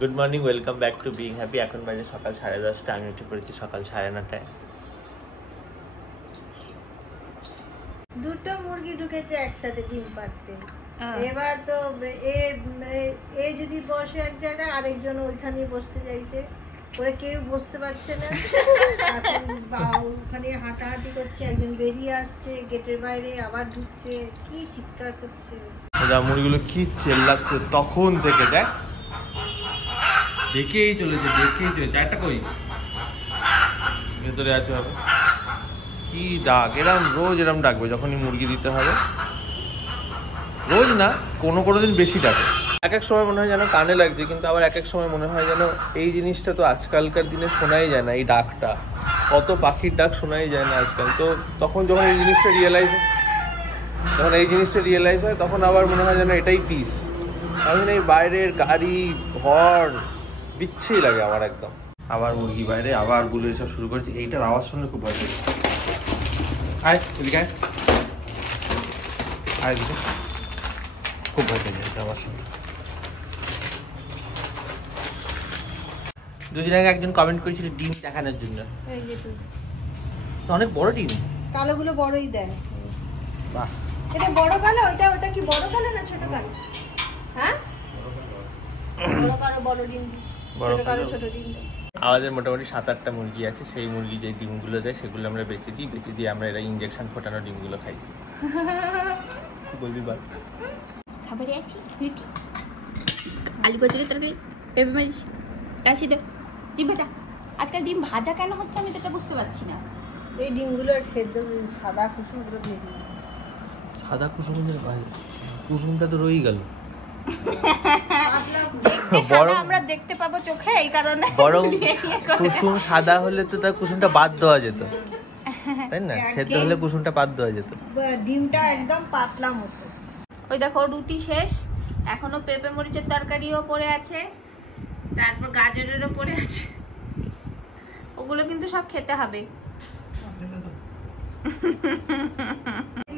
Good morning, welcome back to being happy. এখন বাজে সকাল 10:30, আমি উঠে পড়েছি সকাল 9:30টায়। দুটো মুরগি ঢুকেছে একসাথে ডিম পাড়তে। এবার তো এ যদি বসে এক জায়গায়, আরেকজন ওইখানে বসতে চাইছে, ওরা কেউ বসতে পারছে না। ওখানে হাঁটাহাঁটি করছে, একজন বেরিয়ে আসছে গেটের বাইরে, আবার ঢুকছে, কি চিৎকার করছে। মুরগিগুলো কি চেল্লাচ্ছে তখন থেকে, দেখ দেখেই চলেছে। একটা কই ভেতরে আছে, হবে কি ডাক, এরম রোজ এরম ডাকবে যখনই মুরগি দিতে হবে। রোজ না, কোনো দিন বেশি ডাকে। এক এক সময় মনে হয় যেন কানে লাগছে, কিন্তু আবার এক এক সময় মনে হয় যেন এই জিনিসটা তো আজকালকার দিনে শোনাই যায় না। এই ডাকটা, কত পাখির ডাক শোনাই যায় না আজকাল। তো তখন যখন এই জিনিসটা রিয়েলাইজ হয়, তখন আবার মনে হয় যেন এটাই পিস। কারণ এই বাইরের গাড়ি ঘর বিচ্ছিরি লাগে আমার একদম। আবার মুরগি বাইরে, আবার গুলো এসব শুরু করেছে। এইটার আওয়াজ শুনলে খুব ভয় পেয়েছে। খুব ভয় পেয়ে যায় আওয়াজ শুনলে। দুদিন আগে একজন কমেন্ট করেছিল ডিম দেখানোর জন্য। অনেক বড় ডিম, কালোগুলো বড়ই দেয়। বাহ, এটা বড় কালো। ওটা কি বড় কালো না ছোট কালো? হ্যাঁ, বড় ডিম, ছোট কালো ছোট ডিম। আমাদের মোটামুটি 7-8টা মুরগি আছে। সেই মুরগি যে ডিমগুলো দেয় সেগুলো আমরা বেচে দিই আমরা এরা ইঞ্জেকশন ফোটানো ডিমগুলো খাই। বলবি বল। খাবারে আছি রুটি, আলু কচুরি তরকারি, পেঁপে মাছ, কাছি দে, ডিম ভাজা। আজকাল ডিম ভাজা কেন হচ্ছে আমি তো এটা বুঝতে পারছি না। এই ডিমগুলোর সেদ্ধ সাদা কুসুমগুলো ভেজে, সাদা কুসুমের কুসুমটা তো রয়েই গেল। বরং আমরা দেখতে পাবো চোখে, এই কারণে বরং কুসুম সাদা হলে তো তার কুসুমটা বাদ দেওয়া যেত, তাই না? সেদ্ধ হলে কুসুমটা বাদ দেওয়া যেত। ডিমটা একদম পাতলা মতো। ওই দেখো রুটি শেষ, এখনো পেঁপে মরিচের তরকারিও পড়ে আছে, তারপর গাজরেরও পড়ে আছে। ওগুলো কিন্তু সব খেতে হবে।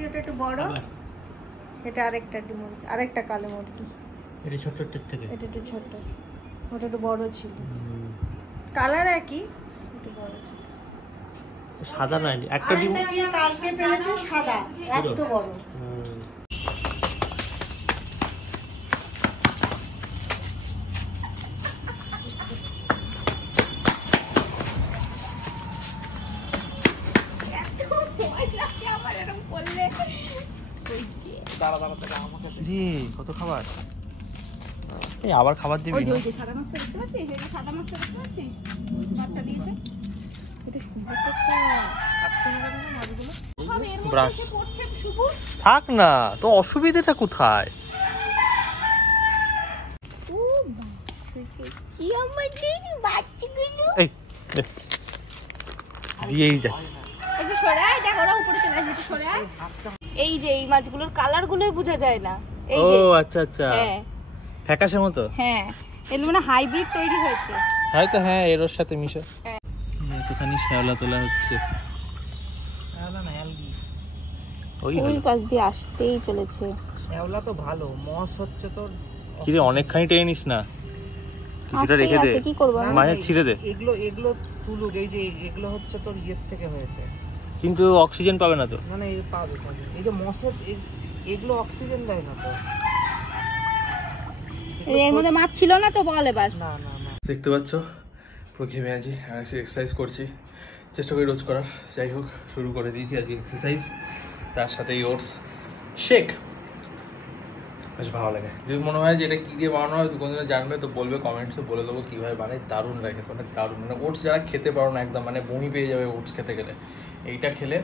এটা একটু বড়, এটা আরেকটা কালো মুরগি। এটা ছোটটার থেকে এটা একটু ছোট, ওটা একটু বড় ছিল। কালার একই, একটু বড় ছিল। সাদা নাই, একটা ডিম কালকে পেরেছে সাদা, এত বড়। কত খাবার, এই আবার খাবার দিবি? ওই যে সাদা মাছটা দেখতে পাচ্ছিস, এই যে সাদা মাছটা দেখতে পাচ্ছিস, বাচ্চা দিয়েছে। এটা সুন্দর একটা বাচ্চা মাছগুলো, মাছগুলো সব এর মধ্যে পড়ছে। শুভু থাক না, তো অসুবিধাটা কোথায়? ও বাবা, কি আমাদের বাচ্চাগুলো এই দিয়েই যা। একটু সরে আয়, দেখ ওরা উপরে চলে আসবে, একটু সরে আয়। এই যে এই মাছগুলোর কালার গুলোই বোঝা যায় না। এই যে আচ্ছা হ্যাঁ, ফ্যাকাশে মতো। হ্যাঁ, এগুলো মানে হাইব্রিড তৈরি হয়েছে হয়তো। হ্যাঁ, এর সাথে মিশে একটুখানি শ্যাওলা তোলা হচ্ছে। ওই পাশ দিয়ে আসতেই চলেছে। শ্যাওলা তো ভালো, মস হচ্ছে তোর। কি রে, অনেকখানি টেনে নিস না, কিছুটা রেখে দে। কি করব মাঝে ছিঁড়ে দে। এগুলো তুলুক। এই যে এগুলো হচ্ছে তোর ইয়ের থেকে হয়েছে, কিন্তু অক্সিজেন পাবে না তো। মানে পাবে। এই যে মসের এগুলো অক্সিজেন দেয় না তো। এর মধ্যে মাছ ছিল না তো, বল এবার। না। দেখতে পাচ্ছ পুরো ঘেমে আছি, আর এক্সারসাইজ করছি, চেষ্টা করি রোজ করার। যাই হোক, শুরু করে দিয়েছি আজকে এক্সারসাইজ, তার সাথে ওটস শেক। বেশ ভালো লাগে। যদি মনে হয় যে এটা কী দিয়ে বানানো হয়, কোনদিন জানবে তো বলবে, কমেন্টসে বলে দেবো কীভাবে বানাই। দারুণ লাগে, তো অনেক দারুণ। মানে ওটস যারা খেতে পারো না, একদম মানে বমি পেয়ে যাবে ওটস খেতে গেলে, এইটা খেলে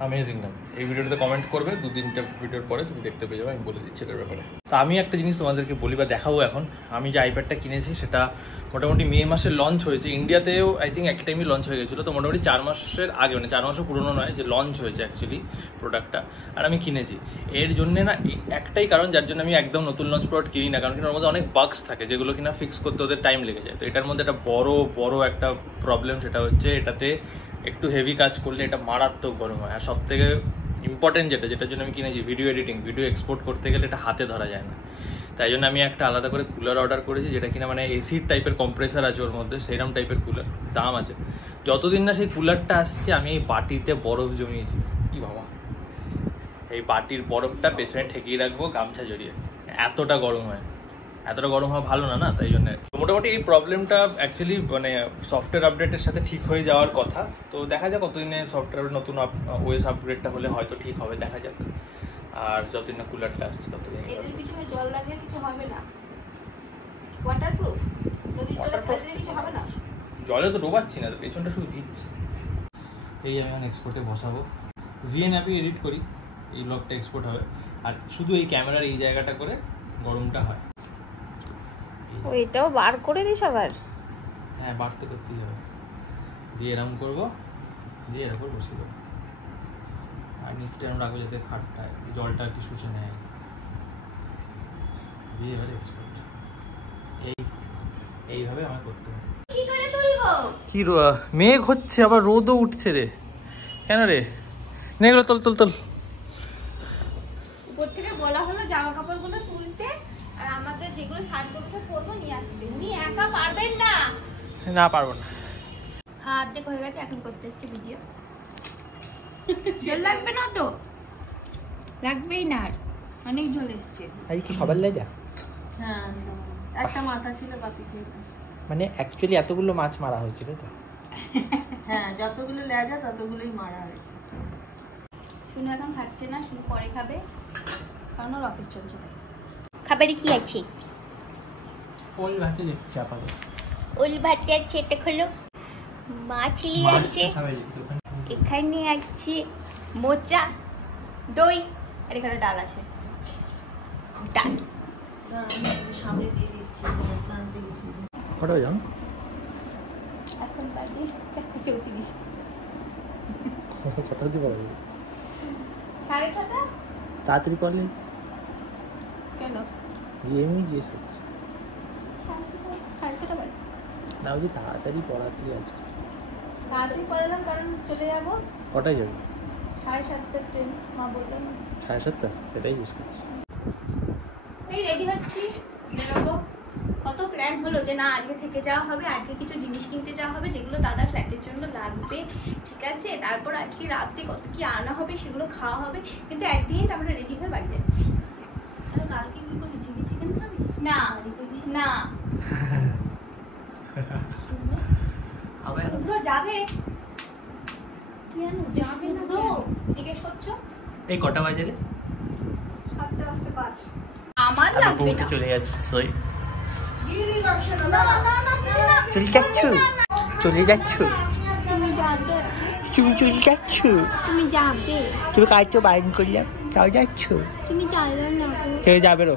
অ্যামেজিং না। এই ভিডিওটাতে কমেন্ট করবে, 2-3টা ভিডিওর পরে তুমি দেখতে পেয়ে যাবে, আমি বলে দিচ্ছি এটার ব্যাপারে। তো আমি একটা জিনিস তোমাদেরকে বলি বা দেখাবো এখন। আমি যে আইপ্যাডটা কিনেছি সেটা মোটামুটি মে মাসে লঞ্চ হয়েছে। ইন্ডিয়াতেও আই থিঙ্ক এক টাইমই লঞ্চ হয়ে গেছিলো। তো মোটামুটি 4 মাসের আগে, মানে 4 মাসও পুরোনো নয়, যে লঞ্চ হয়েছে অ্যাকচুয়ালি প্রোডাক্টটা, আর আমি কিনেছি। এর জন্যে না একটাই কারণ যার জন্য আমি একদম নতুন লঞ্চ প্রোডাক্ট কিনি না, কারণ ওর মধ্যে অনেক বাগস থাকে যেগুলো কিনা ফিক্স করতে ওদের টাইম লেগে যায়। তো এটার মধ্যে একটা বড় একটা প্রবলেম, সেটা হচ্ছে এটাতে একটু হেভি কাজ করলে এটা মারাত্মক গরম হয়। আর সবথেকে ইম্পর্টেন্ট যেটার জন্য আমি কিনেছি, ভিডিও এডিটিং, ভিডিও এক্সপোর্ট করতে গেলে এটা হাতে ধরা যায় না। তাই জন্য আমি একটা আলাদা করে কুলার অর্ডার করেছি, যেটা কিনা মানে এসির টাইপের কম্প্রেসার আছে ওর মধ্যে, সেইরকম টাইপের কুলার, দাম আছে। যতদিন না সেই কুলারটা আসছে আমি এই বাটিতে বরফ জমিয়েছি, কি বাবা, এই বাটির বরফটা পেছনে ঠেকিয়ে রাখবো গামছা জড়িয়ে, এতটা গরম হয়। এতটা গরম হওয়া ভালো না, তাই জন্য মোটামুটি এই প্রবলেমটা অ্যাকচুয়ালি মানে সফটওয়্যার আপডেটের সাথে ঠিক হয়ে যাওয়ার কথা। তো দেখা যাক কতদিনে সফটওয়্যার নতুন ওএস আপগ্রেডটা হলে হয়তো ঠিক হবে, দেখা যাক। আর যতদিন না কুলারটা আসছে ততদিন। এটার পিছনে জল লাগলে কিছু হবে না, ওয়াটারপ্রুফ, নদীর জলে ফেললে কিছু হবে না। জলে তো ডোবাচ্ছি না, পেছনটা শুধু ভিজছে। এই আমি এখন এক্সপোর্টে বসাবো, ভিএন অ্যাপে এডিট করি, এই ব্লগটা এক্সপোর্ট হবে। আর শুধু এই ক্যামেরার এই জায়গাটা করে গরমটা হয়। ও এটাও বার করে দিস আবার? হ্যাঁ, বার তো করতেই হবে। দিয়ে এরকম করবো, দিয়ে এরকম বসিয়ে দেবো, আর নিচটা এরকম রাখবো যাতে খাটটা জলটা আর কি শুষে নেয়। দিয়ে এবার এক্সপোর্ট এইভাবে আমার করতে হবে। কি মেঘ হচ্ছে, আবার রোদও উঠছে রে, কেন রে? নেগুলো তোল তোল তোল। উপর থেকে বলা হলো জামা কাপড়গুলো তুলতে, আর আমাদের যেগুলো শার্টগুলো পরবো নিয়ে আসতে। উনি একা পারবেন না। না, পারবো না। হাত দেখো হয়ে গেছে, এখন করতে এসছি ভিডিও। জল লাগবে না তো? লাগবেই না, আর অনেক জল এসছে। আজ কি সবার লেজা? হ্যাঁ, একটা মাথা ছিল বাকি ছিল। মানে অ্যাকচুয়ালি এতগুলো মাছ মারা হয়েছিল তো? হ্যাঁ, যতগুলো লেজা ততগুলোই মারা হয়েছে। শুনু এখন খাচ্ছে না, শুনু পরে খাবে, কারণ ওর অফিস চলছে তাই। খাবারে কি আছে? ওল ভাতে দেখতে চাপাবো। ওল ভাতে আছে, এটা খোলো। মাছলি আছে, এখানে আছে মোচা, দই, আর এখানে ডাল আছে। ডাল সামনে দিয়ে দিচ্ছি, কটা যান? এখন বাজে 4:34। কটা হচ্ছে বলো? 6:30। তাড়াতাড়ি করলে কেন? এমনি জিজ্ঞেস করছি 6:30 বাজে। না, ওই যে তাড়াতাড়ি পড়াতে আজকে। তাড়াতাড়ি পড়ালাম কারণ চলে যাব। কটায় যাবে? 7:30 ট্রেন, মা বললো না। 7:30? সেটাই জিজ্ঞেস করছি। এই রেডি হচ্ছি, বেরোবো। কত প্ল্যান হলো যে না আজকে থেকে যাওয়া হবে, আজকে কিছু জিনিস কিনতে যাওয়া হবে যেগুলো দাদার ফ্ল্যাটের জন্য লাগবে, ঠিক আছে। তারপর আজকে রাতে কত কি আনা হবে সেগুলো খাওয়া হবে, কিন্তু একদিন আমরা রেডি হয়ে বাড়ি যাচ্ছি। তাহলে কালকে কি করবি? চিলি চিকেন খাবি? না না, শুভ্র যাবে কেন? যাবে না কেন জিজ্ঞেস করছো? এই কটা বাজে রে? 7:05। আমার লাগবে না। চলে যাচ্ছে সই। দিদি বাক্সটা না না না, চলে যাচ্ছ? চলে যাচ্ছ? তুমি যাবে, তুমি চলে যাচ্ছ? তুমি যাবে, তুমি কাজ তো বাইন করলাম, তাও যাচ্ছ? তুমি যাবে না। কে যাবে রো?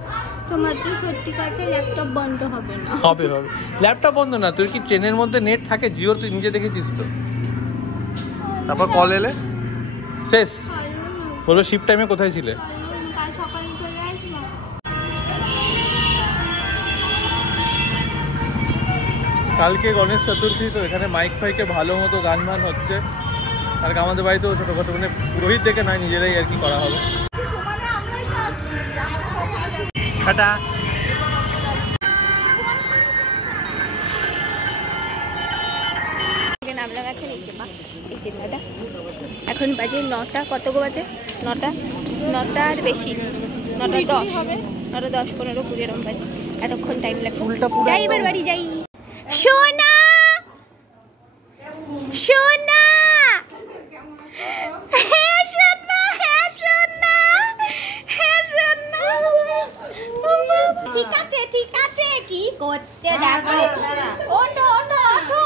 তোমার তো সত্যি কথা ল্যাপটপ বন্ধ হবে না। হবে হবে, ল্যাপটপ বন্ধ না। তুই কি ট্রেনের মধ্যে নেট থাকে জিওর? তুই নিজে দেখেছিস তো? তারপর কল এলে শেষ, বলবো শিফট টাইমে কোথায় ছিলে? কাল সকালে চলে আসবো। কালকে গণেশ চতুর্থী, তো এখানে মাইক ফাইকে ভালো মতো গান বান হচ্ছে। আর আমাদের বাড়িতেও ছোটোখাটো মানে পুরোহিত দেখে নয়, নিজেরাই আর কি করা হবে। টাটা। নামলাম এখন এই যে মা, এই যে দাদা। এখন বাজে 9টা, কত গো বাজে? 9টা আর বেশি, 9:10 হবে, 9:10, 15, 20 এরকম বাজে। এতক্ষণ টাইম লাগবে। যাই এবার বাড়ি যাই। সোনা সোনা, হ্যাঁ সোনা, হ্যাঁ সোনা, হ্যাঁ সোনা। ঠিক আছে ঠিক আছে, কি করছে দেখো। ওঠো ওঠো ওঠো,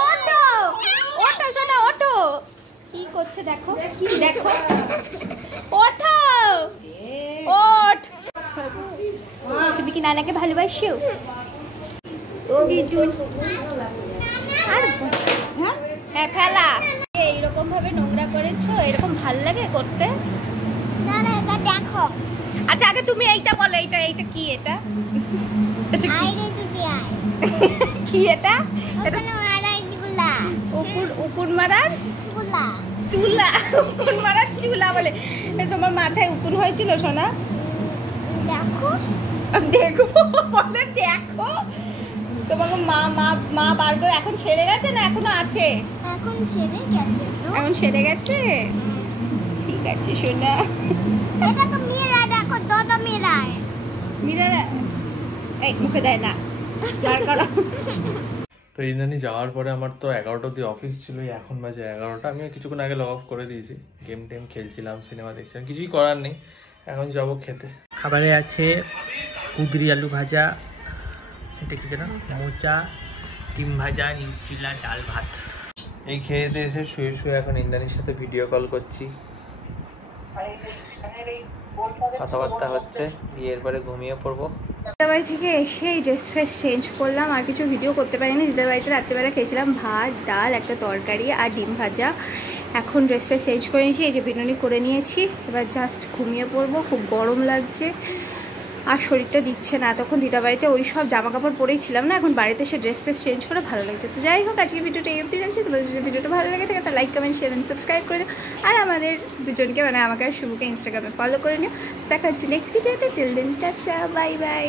ওঠো ওঠো সোনা, ওঠো। কি করছে দেখো, দেখো, ওঠো ওঠ। তুমি কি নানাকে ভালোবাসো? হ্যাঁ ফেলা। এইরকম ভাবে নোংরা করেছো, এরকম ভাল লাগে করতে? না না, এটা দেখো। আচ্ছা আগে তুমি এইটা বলো, এইটা এইটা কি? এটা আইরে যদি আয়। কি এটা? এটা ওখানে মারাই গুলা। উকুন মারার গুলা। চুলা। উকুন মারার চুলা বলে? তোমার মাথায় উকুন হয়েছিল সোনা? দেখবো বলে দেখো। তোমাকে মা মা মা বার করে এখন ছেড়ে গেছে না এখনো আছে? এখন সেরে গেছে তো। এখন ছেড়ে গেছে, ঠিক আছে সোনা। এটা তো মিরা, দেখো দাদা মিরা। মিরা এই মুখে দেয় না, বার করো। তো ইন্দ্রাণী যাওয়ার পরে আমার তো 11টা অব্দি অফিস ছিল, এখন বাজে 11টা। আমি কিছুক্ষণ আগে লগ অফ করে দিয়েছি, গেম টেম খেলছিলাম, সিনেমা দেখছিলাম, কিছুই করার নেই। এখন যাবো খেতে। খাবারে আছে কুদরি আলু ভাজা, এটা কি যেন মোচা, ডিম ভাজা, নিউট্রিলা, ডাল ভাত। এই খেয়ে দিয়ে এসে শুয়ে শুয়ে এখন ইন্দ্রাণীর সাথে ভিডিও কল করছি, কথাবার্তা হচ্ছে, দিয়ে এরপরে ঘুমিয়ে পড়বো। দিদাবাড়ি থেকে এসে ড্রেস ফ্রেস চেঞ্জ করলাম, আর কিছু ভিডিও করতে পারিনি। দিদাবাড়িতে রাত্রিবেলা খেয়েছিলাম ভাত, ডাল, একটা তরকারি আর ডিম ভাজা। এখন ড্রেস ফ্রেস চেঞ্জ করে নিয়েছি, এই যে বিনুনি করে নিয়েছি, এবার জাস্ট ঘুমিয়ে পড়বো। খুব গরম লাগছে আর শরীরটা দিচ্ছে না। তখন দিদাবাড়িতে ওই সব জামা কাপড় পরেই ছিলাম না, এখন বাড়িতে এসে ড্রেস ফ্রেস চেঞ্জ করে ভালো লাগছে। তো যাই হোক, আজকে ভিডিওটা এই অবধি জানছি। তোমাদের যদি ভিডিওটা ভালো লাগে থাকে তা like, comment, share and subscribe করে দিও। আর আমাদের দুজনকে মানে আমাকে আর শুভকে ইনস্টাগ্রামে ফলো করে নিও। দেখা হচ্ছে নেক্সট ভিডিওতে। Till then tata, bye by.